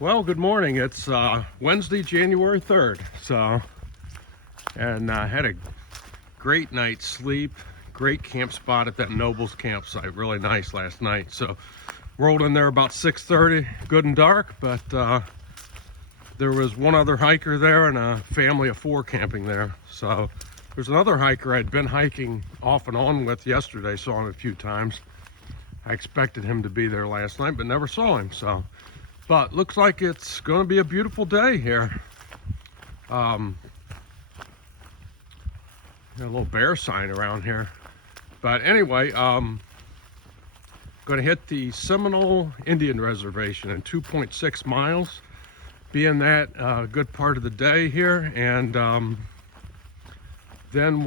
Well, good morning. It's Wednesday, January 3rd. I had a great night's sleep. Great camp spot at that Nobles campsite. Really nice last night. So, rolled in there about 6:30, good and dark, but there was one other hiker there and a family of 4 camping there. So, there's another hiker I'd been hiking off and on with yesterday, saw him a few times. I expected him to be there last night, but never saw him. But looks like it's going to be a beautiful day here. Got a little bear sign around here. But anyway, going to hit the Seminole Indian Reservation in 2.6 miles. Be in that a good part of the day here, and then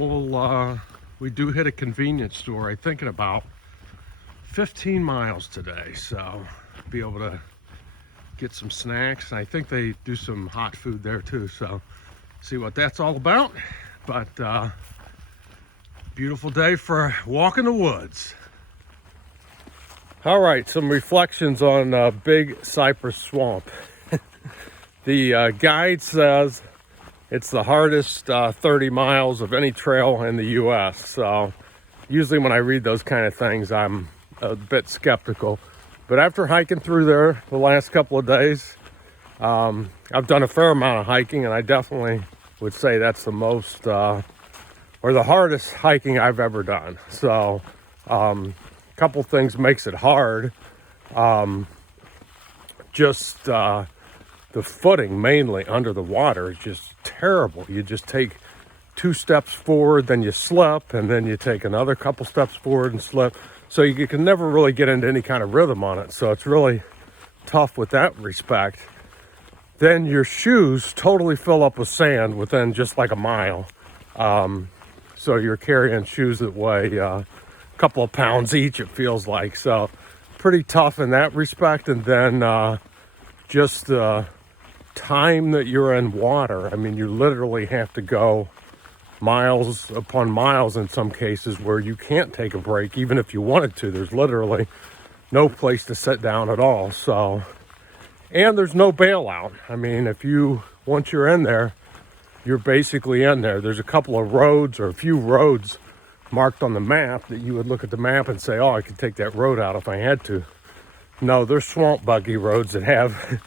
we do hit a convenience store, I think in about 15 miles today. So be able to get some snacks. I think they do some hot food there too, so see what that's all about. But beautiful day for walking the woods. All right, some reflections on Big Cypress Swamp. The guide says it's the hardest 30 miles of any trail in the US. So usually when I read those kind of things, I'm a bit skeptical. But after hiking through there the last couple of days, I've done a fair amount of hiking, and I definitely would say that's the most, or the hardest hiking I've ever done. So, a couple things makes it hard. Just the footing, mainly under the water, is just terrible. You just take 2 steps forward, then you slip, and then you take another couple steps forward and slip. So you can never really get into any kind of rhythm on it. So it's really tough with that respect. Then your shoes totally fill up with sand within just like a mile. So you're carrying shoes that weigh a couple of pounds each, it feels like. So pretty tough in that respect. And then just the time that you're in water. I mean, you literally have to go miles upon miles in some cases where you can't take a break even if you wanted to. There's literally no place to sit down at all. So, and there's no bailout. I mean, once you're in there, you're basically in there. There's a couple of roads, or a few roads marked on the map that you would look at the map and say, oh, I could take that road out if I had to. No, there's swamp buggy roads that have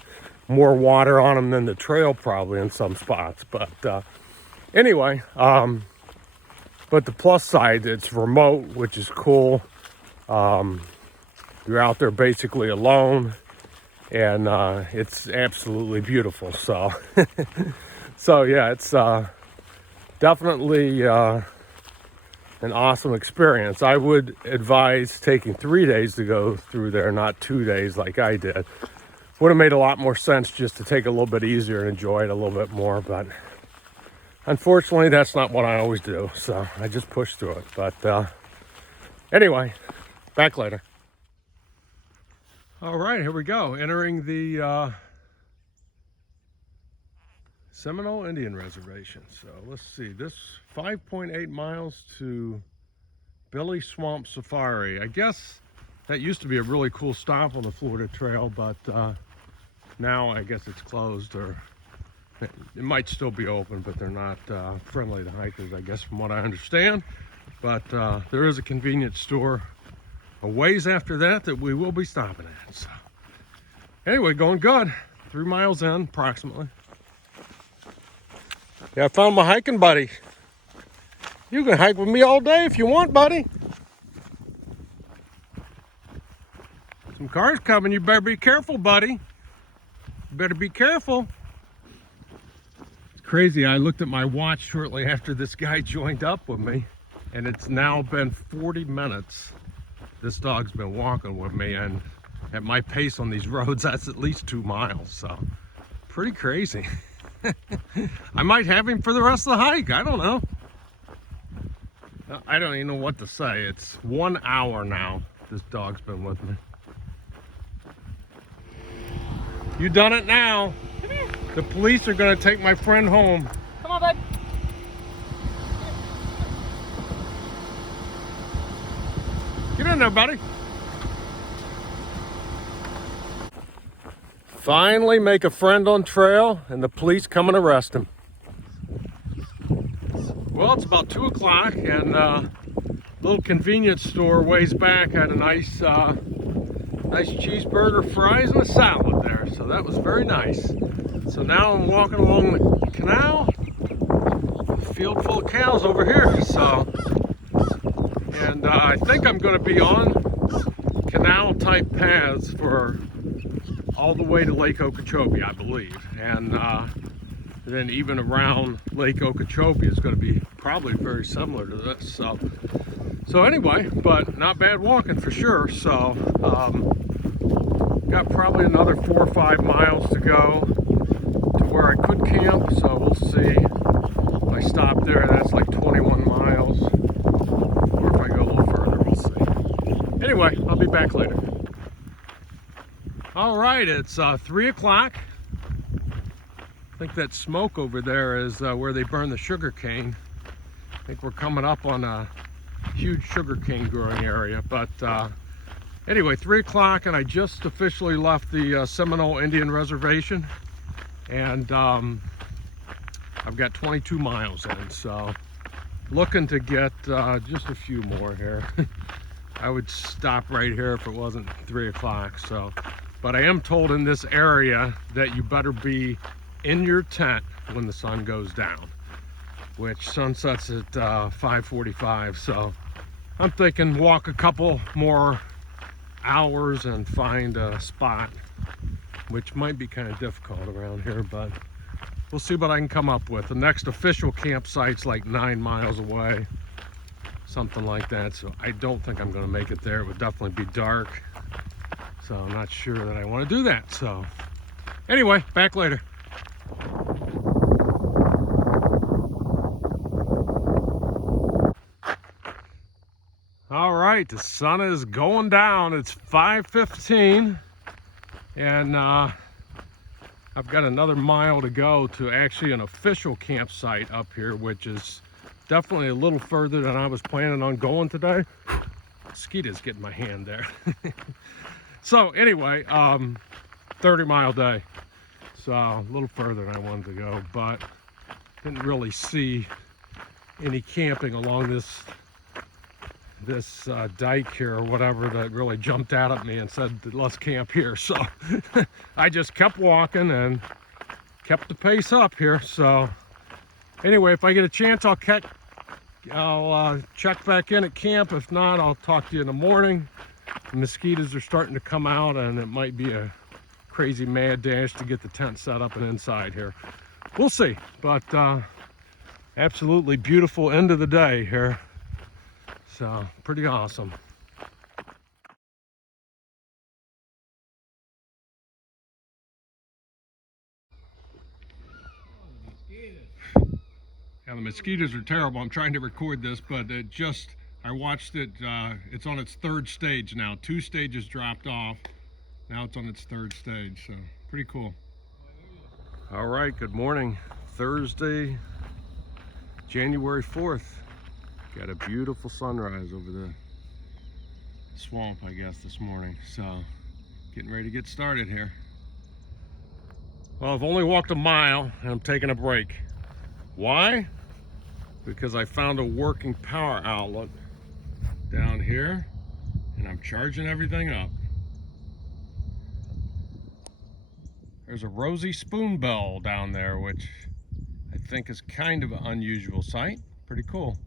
more water on them than the trail probably in some spots. But anyway, but the plus side, it's remote, which is cool. You're out there basically alone, and it's absolutely beautiful. So, so yeah, it's definitely an awesome experience. I would advise taking 3 days to go through there, not 2 days like I did. Would have made a lot more sense just to take it a little bit easier and enjoy it a little bit more, but unfortunately, that's not what I always do, so I just push through it. But anyway, back later. All right, here we go. Entering the Seminole Indian Reservation. So let's see, this 5.8 miles to Billy Swamp Safari. I guess that used to be a really cool stop on the Florida Trail, but now I guess it's closed, or it might still be open, but they're not friendly to hikers, I guess, from what I understand. But there is a convenience store a ways after that we will be stopping at. So anyway, going good. 3 miles in, approximately. Yeah, I found my hiking buddy. You can hike with me all day if you want, buddy. Some cars coming. You better be careful, buddy. You better be careful. Crazy, I looked at my watch shortly after this guy joined up with me, and it's now been 40 minutes this dog's been walking with me, and at my pace on these roads, that's at least 2 miles. So pretty crazy. I might have him for the rest of the hike. I don't know. I don't even know what to say. It's 1 hour now this dog's been with me. You done it now. Come here. The police are going to take my friend home. Come on, bud. Get in there, buddy. Finally make a friend on trail and the police come and arrest him. Well, it's about 2 o'clock and little convenience store ways back had a nice cheeseburger, fries, and a salad there. So that was very nice. So now I'm walking along the canal, a field full of cows over here. So, and I think I'm going to be on canal type paths for all the way to Lake Okeechobee, I believe. And then even around Lake Okeechobee is going to be probably very similar to this. So anyway, but not bad walking for sure. So got probably another 4 or 5 miles to go to where I could camp. So we'll see. If I stop there, that's like 21 miles. Or if I go a little further, we'll see. Anyway, I'll be back later. All right, it's 3 o'clock. I think that smoke over there is where they burn the sugar cane. I think we're coming up on a huge sugar cane growing area. But anyway, 3 o'clock, and I just officially left the Seminole Indian Reservation. And I've got 22 miles in, so looking to get just a few more here. I would stop right here if it wasn't 3 o'clock. So, but I am told in this area that you better be in your tent when the sun goes down, which sunsets at 5:45. So I'm thinking walk a couple more hours and find a spot, which might be kind of difficult around here, but we'll see what I can come up with. The next official campsite's like 9 miles away, something like that. So I don't think I'm going to make it there. It would definitely be dark. So I'm not sure that I want to do that. So anyway, back later. All right, the sun is going down. It's 5:15 and I've got another mile to go to actually an official campsite up here, which is definitely a little further than I was planning on going today. Mosquitoes getting my hand there. So anyway, 30-mile day. So a little further than I wanted to go, but didn't really see any camping along this dike here or whatever that really jumped out at me and said, let's camp here. So I just kept walking and kept the pace up here. So anyway, if I get a chance, I'll check back in at camp. If not, I'll talk to you in the morning. The mosquitoes are starting to come out and it might be a crazy mad dash to get the tent set up and inside here. We'll see, but absolutely beautiful end of the day here. So pretty awesome. Yeah, the mosquitoes are terrible. I'm trying to record this, but I watched it. It's on its 3rd stage now. 2 stages dropped off. Now it's on its 3rd stage, so pretty cool. All right, good morning. Thursday, January 4th. Got a beautiful sunrise over the swamp, I guess, this morning. So, getting ready to get started here. Well, I've only walked a mile and I'm taking a break. Why? Because I found a working power outlet down here and I'm charging everything up. There's a rosy spoon bell down there, which I think is kind of an unusual sight. Pretty cool.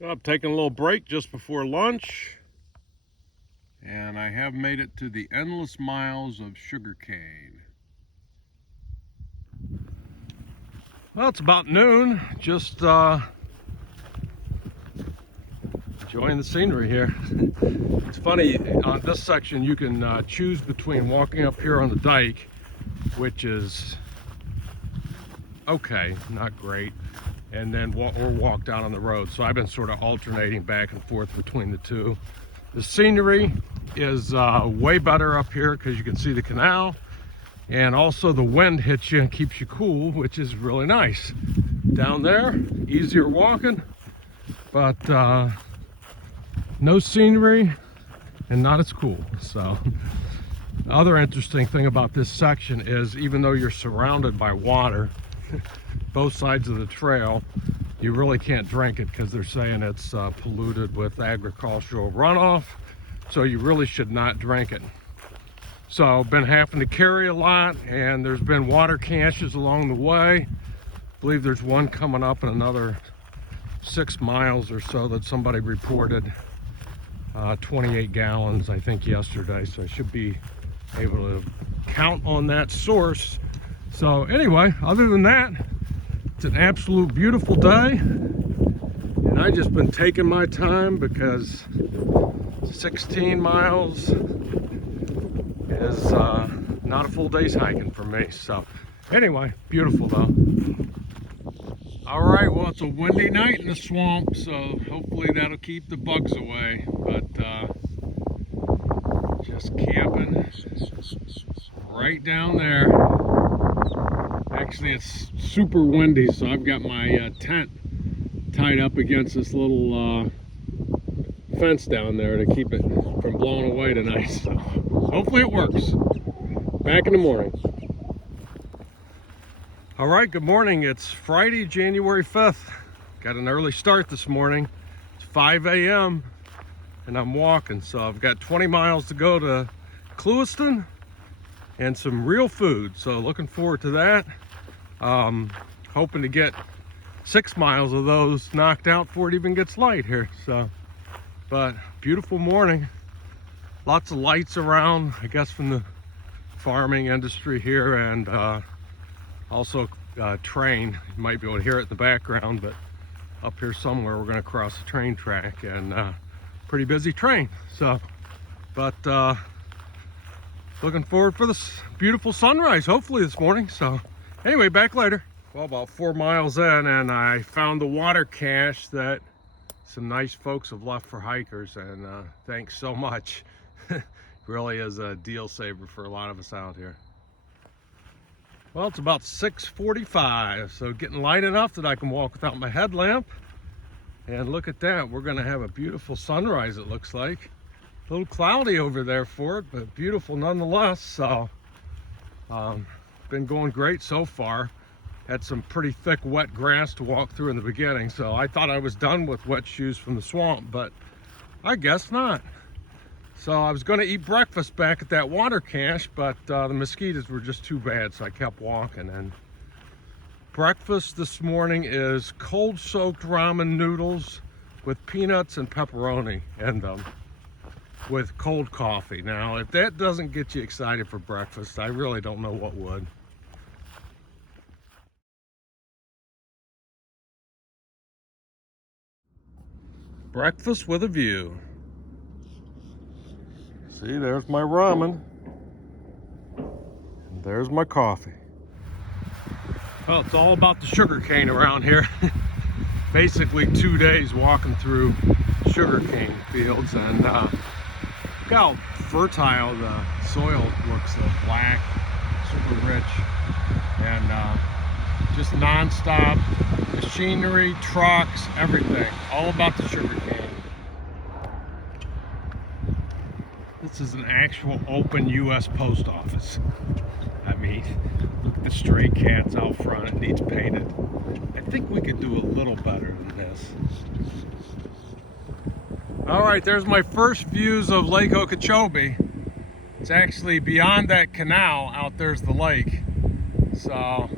Well, I'm taking a little break just before lunch, and I have made it to the endless miles of sugarcane. Well, it's about noon, just enjoying the scenery here. It's funny, on this section you can choose between walking up here on the dike, which is okay, not great, and then or walk down on the road. So I've been sort of alternating back and forth between the two. The scenery is way better up here because you can see the canal, and also the wind hits you and keeps you cool, which is really nice. Down there, easier walking, but no scenery and not as cool. So Other interesting thing about this section is even though you're surrounded by water, both sides of the trail, you really can't drink it because they're saying it's polluted with agricultural runoff, so you really should not drink it. So I've been having to carry a lot, and there's been water caches along the way. I believe there's one coming up in another 6 miles or so that somebody reported 28 gallons, I think, yesterday, so I should be able to count on that source. So anyway, other than that, it's an absolute beautiful day, and I just been taking my time because 16 miles is not a full day's hiking for me. So anyway, beautiful though. All right, well, it's a windy night in the swamp, so hopefully that'll keep the bugs away, but just camping right down there. Actually, it's super windy, so I've got my tent tied up against this little fence down there to keep it from blowing away tonight. So hopefully it works. Back in the morning. All right, good morning. It's Friday, January 5th. Got an early start this morning. It's 5 a.m. and I'm walking. So I've got 20 miles to go to Clewiston and some real food. So looking forward to that. Hoping to get 6 miles of those knocked out before it even gets light here. So, but beautiful morning. Lots of lights around, I guess, from the farming industry here, and also train. You might be able to hear it in the background, but up here somewhere we're going to cross the train track, and pretty busy train. So, but looking forward for this beautiful sunrise, hopefully this morning. So anyway, back later. Well, about 4 miles in, and I found the water cache that some nice folks have left for hikers, and thanks so much. Really is a deal saver for a lot of us out here. Well, it's about 6:45, so getting light enough that I can walk without my headlamp. And look at that, we're gonna have a beautiful sunrise, it looks like. A little cloudy over there for it, but beautiful nonetheless. So, been going great so far. Had some pretty thick wet grass to walk through in the beginning, so I thought I was done with wet shoes from the swamp, but I guess not. So I was going to eat breakfast back at that water cache, but the mosquitoes were just too bad, so I kept walking. And breakfast this morning is cold soaked ramen noodles with peanuts and pepperoni in them with cold coffee. Now, if that doesn't get you excited for breakfast, I really don't know what would. Breakfast with a view. See, there's my ramen. And there's my coffee. Well, it's all about the sugar cane around here. Basically 2 days walking through sugar cane fields, and look how fertile the soil looks, black, super rich, and just non-stop machinery, trucks, everything, all about the sugar cane. This is an actual open U.S. post office. I mean, look at the stray cats out front. It needs painted. I think we could do a little better than this. All right, there's my first views of Lake Okeechobee. It's actually beyond that canal. Out there's the lake. So,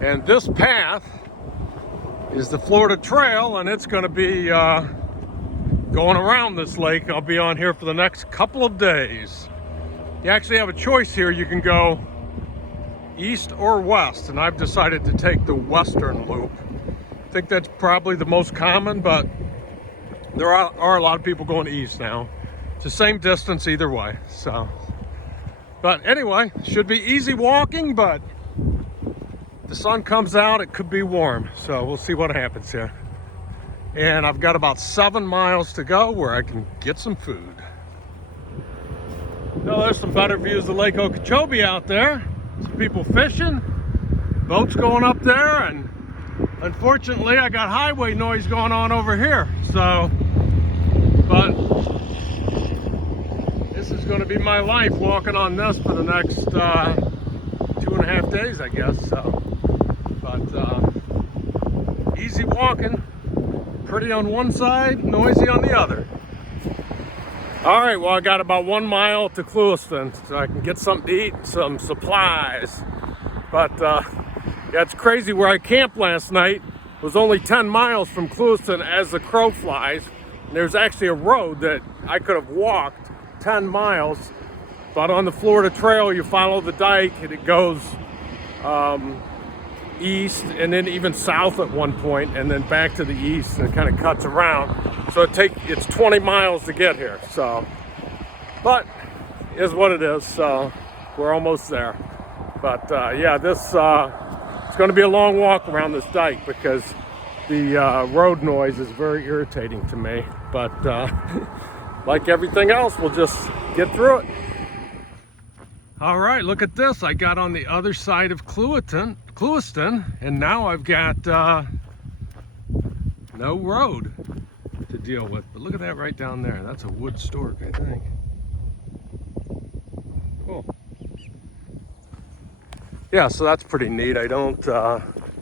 and this path is the Florida Trail, and it's going to be going around this lake. I'll be on here for the next couple of days. You actually have a choice here. You can go east or west, and I've decided to take the western loop. I think that's probably the most common, but there are a lot of people going east now. It's the same distance either way. So, but anyway, should be easy walking, but if the sun comes out, it could be warm. So we'll see what happens here. And I've got about 7 miles to go where I can get some food. Now there's some better views of Lake Okeechobee out there. Some people fishing, boats going up there, and unfortunately I got highway noise going on over here. So, but This is going to be my life, walking on this for the next 2.5 days, I guess. So, but easy walking, pretty on one side, noisy on the other. All right, well, I got about 1 mile to Clewiston, so I can get something to eat, some supplies. But yeah, it's crazy. Where I camped last night was only 10 miles from Clewiston as the crow flies. And there's actually a road that I could have walked 10 miles, but on the Florida Trail, you follow the dike and it goes east and then even south at one point, and then back to the east, and it kind of cuts around. So it's 20 miles to get here. So, but is what it is. So we're almost there. But yeah, this it's going to be a long walk around this dike because the road noise is very irritating to me. But like everything else, we'll just get through it. All right, look at this. I got on the other side of Clewiston, and now I've got no road to deal with. But look at that right down there. That's a wood stork, I think. Cool. Yeah, so that's pretty neat. I don't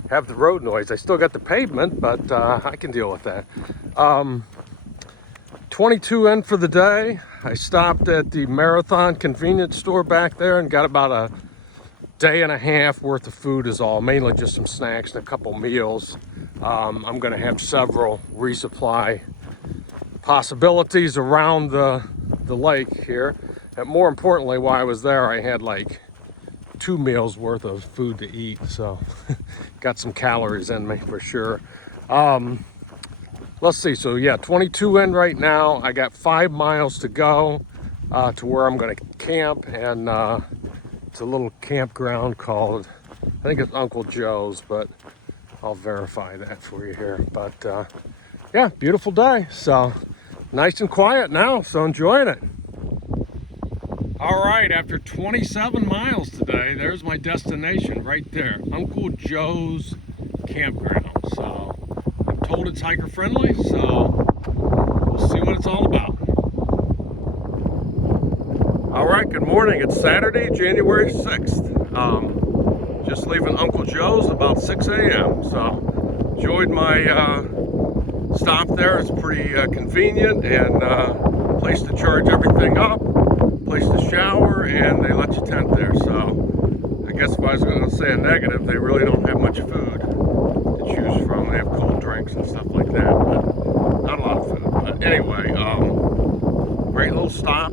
have the road noise. I still got the pavement, but I can deal with that. 22 in for the day. I stopped at the Marathon convenience store back there and got about a day and a half worth of food is all, mainly just some snacks and a couple meals. I'm gonna have several resupply possibilities around the lake here. And more importantly, while I was there, I had like 2 meals worth of food to eat, so got some calories in me for sure. Let's see, so yeah, 22 in right now. I got 5 miles to go to where I'm gonna camp, and it's a little campground called, I think it's Uncle Joe's, but I'll verify that for you here. But yeah, beautiful day, so nice and quiet now, so enjoying it. All right, after 27 miles today, there's my destination right there, Uncle Joe's campground. So I'm told it's hiker friendly, so we'll see what it's all about. All right, good morning. It's Saturday, January 6th. Just leaving Uncle Joe's about 6 a.m. So enjoyed my stop there. It's pretty convenient and place to charge everything up, place to shower, and they let you tent there. So I guess if I was going to say a negative, they really don't have much food to choose from. They have cold drinks and stuff like that, but not a lot of food. But anyway, great little stop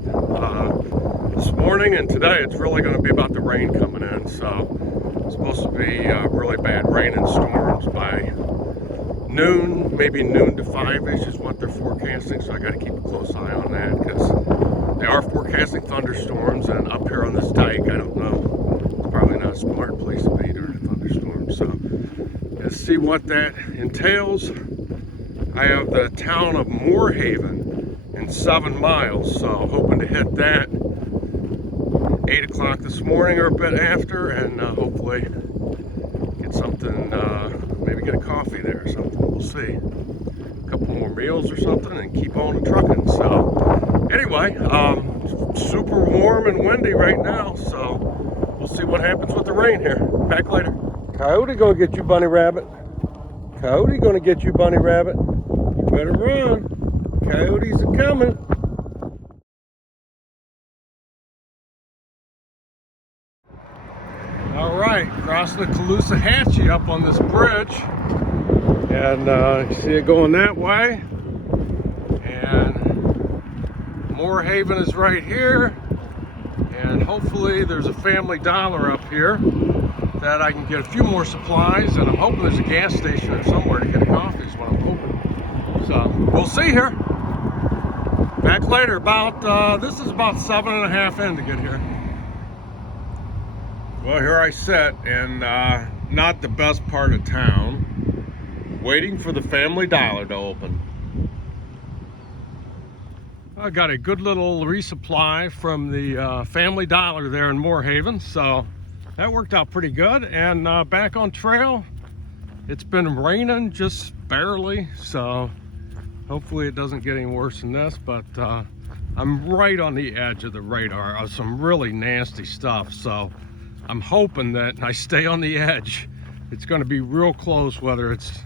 this morning, and today it's really going to be about the rain coming in. So it's supposed to be really bad rain and storms by noon, maybe noon to 5-ish is what they're forecasting. So I got to keep a close eye on that because they are forecasting thunderstorms, and up here on this dike, I don't know, it's probably not a smart place to be during a thunderstorm. So let's see what that entails. I have the town of Moorhaven in 7 miles, so hoping to hit that 8 o'clock this morning or a bit after, and hopefully get something, maybe get a coffee there or something. We'll see. A couple more meals or something and keep on trucking. So anyway, super warm and windy right now, so we'll see what happens with the rain here. Back later. Coyote gonna get you, bunny rabbit. Coyote gonna get you, bunny rabbit. You better run. Coyotes are coming. All right, crossing the Caloosahatchee up on this bridge, and you see it going that way, and Moorhaven is right here, and hopefully there's a Family Dollar up here that I can get a few more supplies, and I'm hoping there's a gas station or somewhere to get a coffee is what I'm hoping. So we'll see here. Back later. This is about 7.5 in to get here. Well, here I sit in not the best part of town, waiting for the Family Dollar to open. I got a good little resupply from the Family Dollar there in Moorhaven, so that worked out pretty good. And back on trail, it's been raining just barely, so hopefully it doesn't get any worse than this, but I'm right on the edge of the radar of some really nasty stuff. So I'm hoping that I stay on the edge. It's going to be real close, whether it's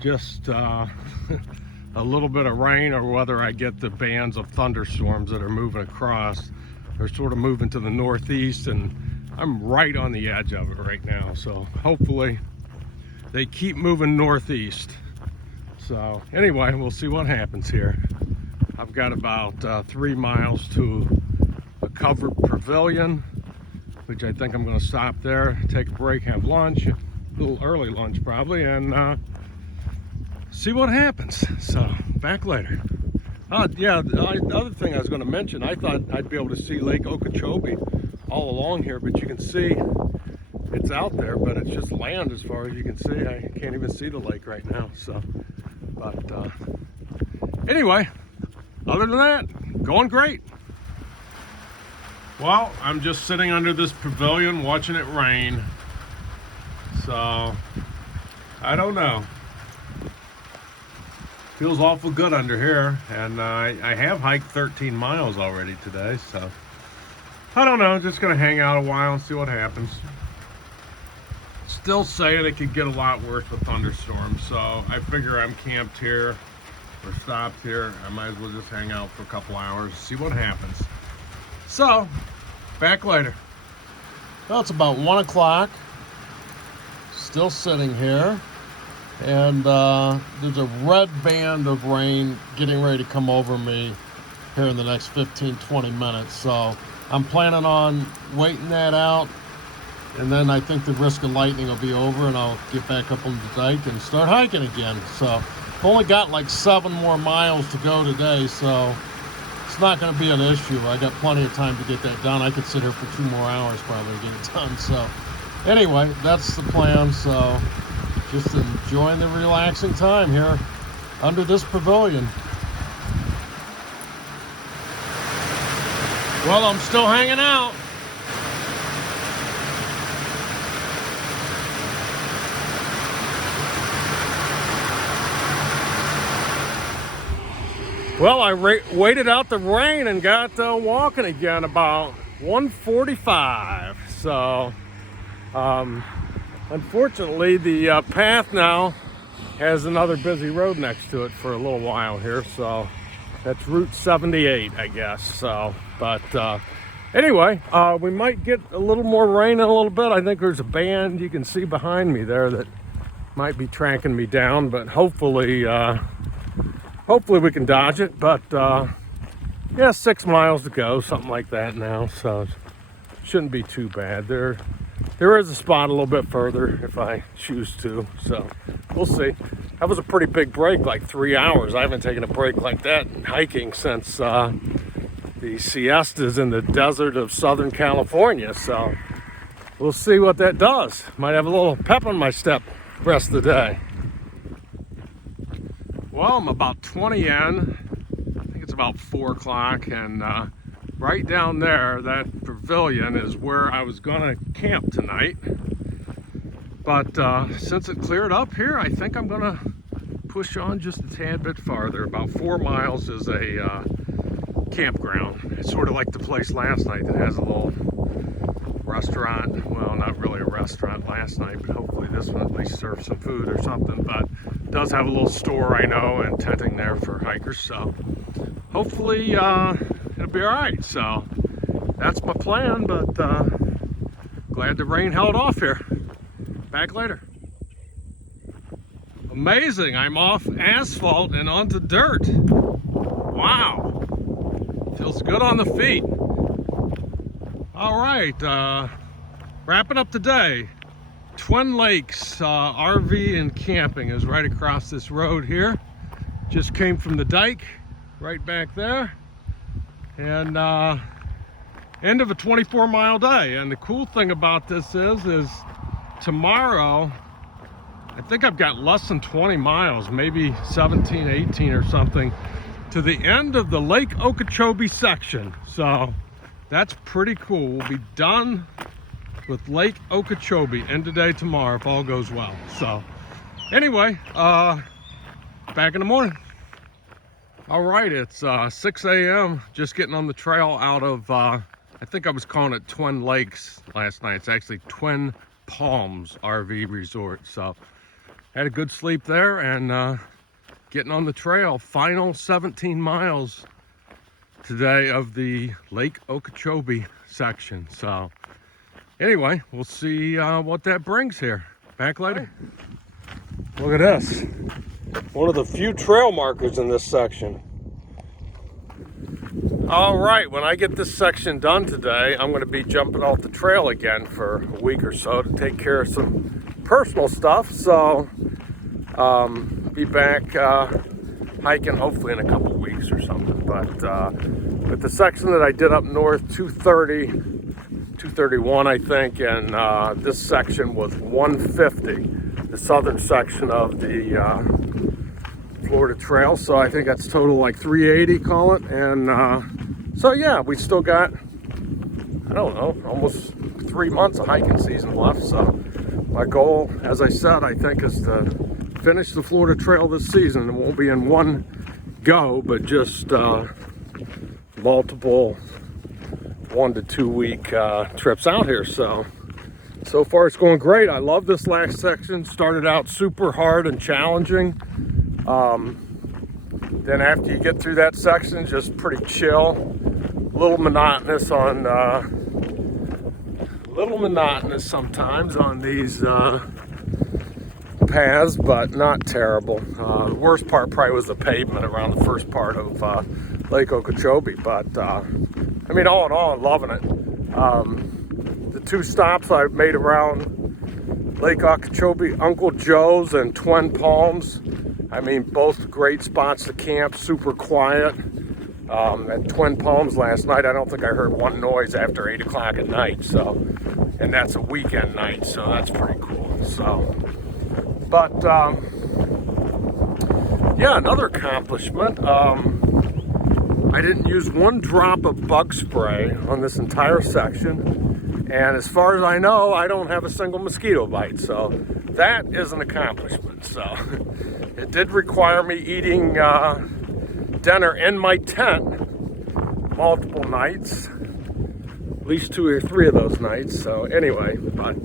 just a little bit of rain or whether I get the bands of thunderstorms that are moving across. They're sort of moving to the northeast, and I'm right on the edge of it right now. So hopefully they keep moving northeast. So anyway, we'll see what happens here. I've got about 3 miles to a covered pavilion, which I think I'm going to stop there, take a break, have lunch, a little early lunch probably, and see what happens. So back later. Yeah, the other thing I was going to mention, I thought I'd be able to see Lake Okeechobee all along here, but you can see it's out there, but it's just land as far as you can see. I can't even see the lake right now. So, but anyway, other than that, going great. Well, I'm just sitting under this pavilion watching it rain. So, I don't know. Feels awful good under here, and I have hiked 13 miles already today, so I don't know, just gonna hang out a while and see what happens. Still saying it could get a lot worse with thunderstorms, so I figure I'm camped here or stopped here. I might as well just hang out for a couple hours, see what happens. So, back later. Well, it's about 1 o'clock, still sitting here. And there's a red band of rain getting ready to come over me here in the next 15-20 minutes. So I'm planning on waiting that out, and then I think the risk of lightning will be over, and I'll get back up on the dike and start hiking again. So I've only got like 7 more miles to go today, so it's not going to be an issue. I got plenty of time to get that done. I could sit here for 2 more hours probably to get it done. So anyway, that's the plan. So just enjoying the relaxing time here under this pavilion. Well, I'm still hanging out. Well, I waited out the rain and got walking again about 1:45. So, unfortunately, the path now has another busy road next to it for a little while here, so that's Route 78, I guess. So, but anyway, we might get a little more rain in a little bit. I think there's a band you can see behind me there that might be tracking me down, but hopefully we can dodge it. But yeah, 6 miles to go, something like that now, so shouldn't be too bad. There is a spot a little bit further if I choose to, so we'll see. That was a pretty big break, like 3 hours. I haven't taken a break like that in hiking since the siestas in the desert of Southern California, so we'll see what that does. Might have a little pep on my step the rest of the day. Well, I'm about 20 in. I think it's about 4 o'clock, and right down there, that pavilion is where I was gonna camp tonight. But since it cleared up here, I think I'm gonna push on just a tad bit farther. About 4 miles is a campground. It's sort of like the place last night that has a little restaurant. Well, not really a restaurant last night, but hopefully this one at least serves some food or something. But it does have a little store, I know, and tenting there for hikers. So hopefully it'll be all right. So that's my plan, but glad the rain held off here. Back later. Amazing, I'm off asphalt and onto dirt. Wow, feels good on the feet. All right, wrapping up the day. Twin Lakes RV and camping is right across this road here. Just came from the dike, right back there. And end of a 24-mile day. And the cool thing about this is tomorrow, I think I've got less than 20 miles, maybe 17, 18 or something, to the end of the Lake Okeechobee section. So that's pretty cool. We'll be done with Lake Okeechobee end of day tomorrow if all goes well. So anyway, back in the morning. All right, it's 6 a.m. Just getting on the trail out of, I think I was calling it Twin Lakes last night. It's actually Twin Palms RV Resort. So had a good sleep there and getting on the trail. Final 17 miles today of the Lake Okeechobee section. So anyway, we'll see what that brings here. Back later. Look at this. One of the few trail markers in this section. All right, when I get this section done today, I'm going to be jumping off the trail again for a week or so to take care of some personal stuff. So, be back hiking hopefully in a couple weeks or something. But with the section that I did up north, 230, 231, I think, and this section was 150. The southern section of the Florida Trail, so I think that's total like 380, call it. And so yeah, we still got, I don't know, almost 3 months of hiking season left. So my goal, as I said, I think is to finish the Florida Trail this season. It won't be in one go, but just multiple 1 to 2 week trips out here. So far it's going great. I love this last section. Started out super hard and challenging. Then after you get through that section, just pretty chill. A little monotonous sometimes on these paths, but not terrible. The worst part probably was the pavement around the first part of Lake Okeechobee. But I mean, all in all, I'm loving it. The 2 stops I've made around Lake Okeechobee, Uncle Joe's and Twin Palms. I mean, both great spots to camp, super quiet. At Twin Palms last night, I don't think I heard one noise after 8 o'clock at night. So, and that's a weekend night, so that's pretty cool. So, but yeah, another accomplishment. I didn't use 1 drop of bug spray on this entire section. And as far as I know, I don't have a single mosquito bite. So that is an accomplishment. So it did require me eating dinner in my tent multiple nights, at least 2 or 3 of those nights. So anyway, but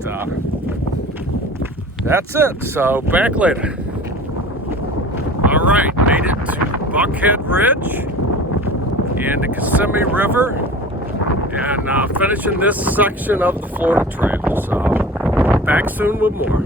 that's it. So back later. All right, made it to Buckhead Ridge and the Kissimmee River. And finishing this section of the Florida Trail. So back soon with more.